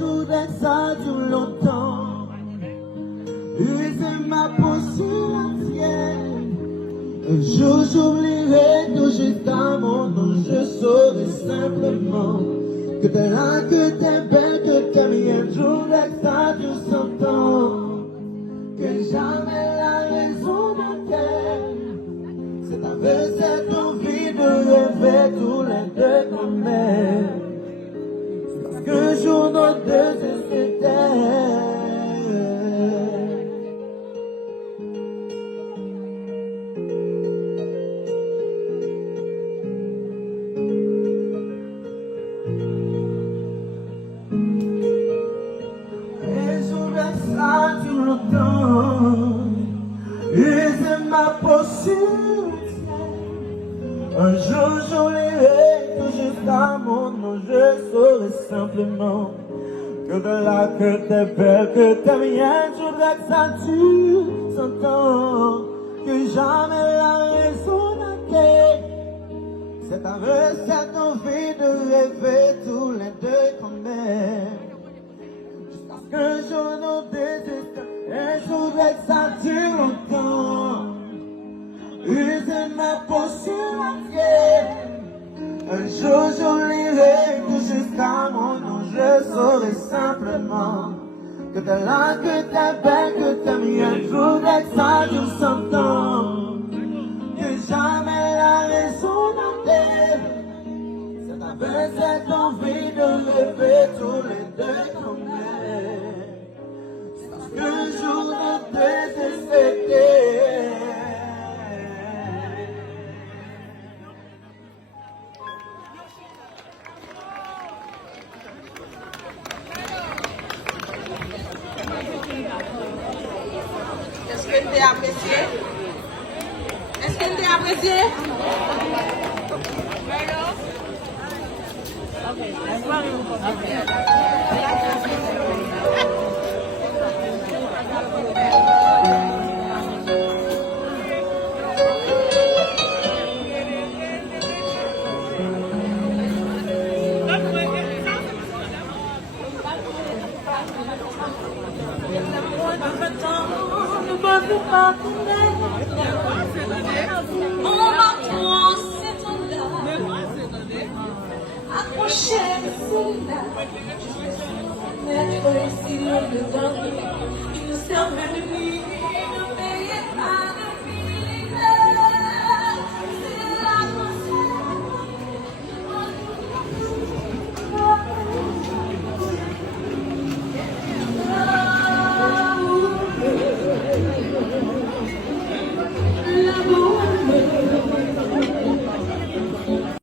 je voudrais que ça dure longtemps. Use ma peau sur la tienne. Un jour j'oublierai tout jusqu'à mon nom. Je saurai simplement que t'es là, que t'es belle, que t'es mienne. Je voudrais que ça dure 100 ans. Que jamais la raison de terre. C'est avec cette envie de rêver tous les deux comme elle. C'est parce qu'un jour nos deux s'étaient. Use ma potion. Un jour j'oublierai tout jusqu'à mon nom. Je saurai simplement que de là que t'es belle, que t'es mienne. Je voudrais que ça dure 100 ans. Que jamais la raison n'arrête. C'est avec cette envie de rêver tous les deux comme elle. Qu'un jour nous désespère, et je voudrais que ça dure longtemps. Use ma peau sur la tienne. Un jour j'oublierai tout jusqu'à mon nom. Je saurai simplement que t'es là, que t'es belle, que t'es mienne. Je voudrais que ça dure 100 ans. Que jamais la raison n'arrête. C'est avec cette envie de rêver tous les deux comme elle. Un jour nous désespérer. Est-ce que tu as apprécié? Est-ce que tu as apprécié? On m'a trop s'étonné. Accroché, c'est là. Mettre ici le dedans. Il ne servait de nuit.